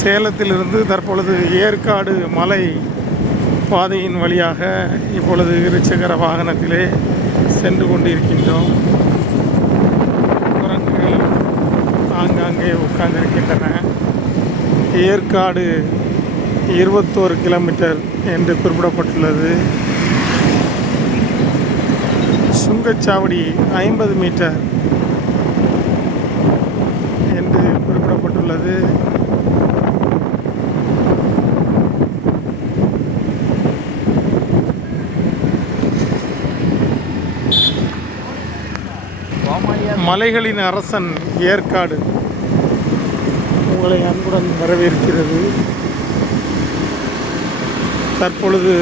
சேலத்திலிருந்து தற்பொழுது ஏற்காடு மலை பாதையின் வழியாக இப்பொழுது இருசக்கர வாகனத்திலே சென்று கொண்டிருக்கின்றோம். குரங்குகள் ஆங்காங்கே உட்கார்ந்திருக்கின்றன. ஏற்காடு 21 கிலோமீட்டர் என்று குறிப்பிடப்பட்டுள்ளது. சுங்கச்சாவடி 50 மீட்டர் என்று குறிப்பிடப்பட்டுள்ளது. மலைகளின் அரசன் ஏற்காடு உங்களை அன்புடன் வரவேற்கிறது. தற்பொழுது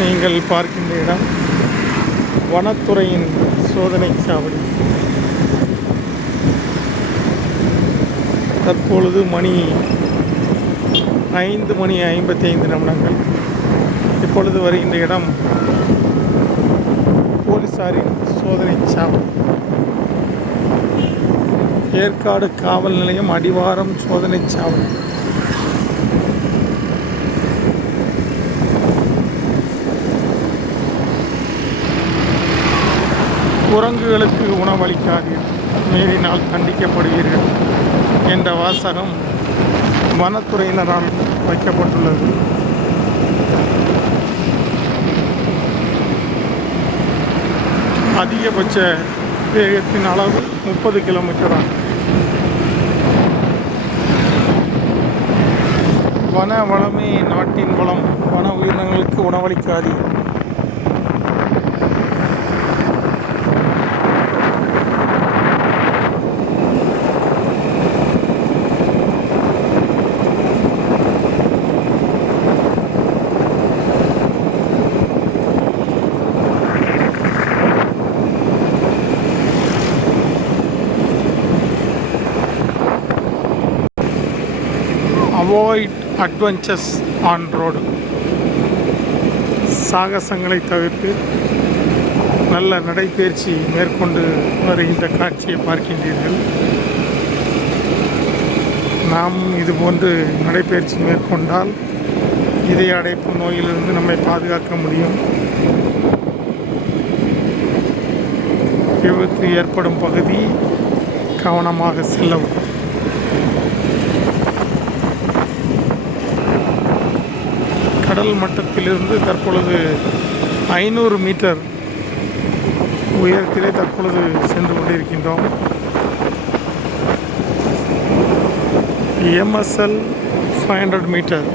நீங்கள் பார்க்கின்ற இடம் வனத்துறையின் சோதனை சாவடி. தற்பொழுது மணி 5:55. இப்பொழுது வருகின்ற இடம் போலீசாரின் சோதனை சாவடி. ஏற்காடு காவல் நிலையம் அடிவாரம் சோதனை சாவடி. குரங்குகளுக்கு உணவளிக்காதீர்கள், மீறினால் தண்டிக்கப்படுவீர்கள் என்ற வாசகம் வனத்துறையினரால் வைக்கப்பட்டுள்ளது. அதிகபட்ச வேகத்தின் அளவு 30 கிலோமீட்டர் ஆகும். வன வளமே நாட்டின் வளம். வன உயிரினங்களுக்கு உணவளிக்காதீர்கள். Avoid adventures on road. சாகசங்களை தவிர்த்து நல்ல நடைபயிற்சி மேற்கொண்டு வருகின்ற காட்சியை பார்க்கின்றீர்கள். நாம் இதுபோன்று நடைபயிற்சி மேற்கொண்டால் இதய அடைப்பு நோயிலிருந்து நம்மை பாதுகாக்க முடியும். விபத்து ஏற்படும் பகுதி கவனமாக செல்லவும். கடல் மட்டத்திலிருந்து தற்பொழுது 500 மீட்டர் உயரத்திலே தற்பொழுது சென்று கொண்டிருக்கின்றோம். MSL 500 metre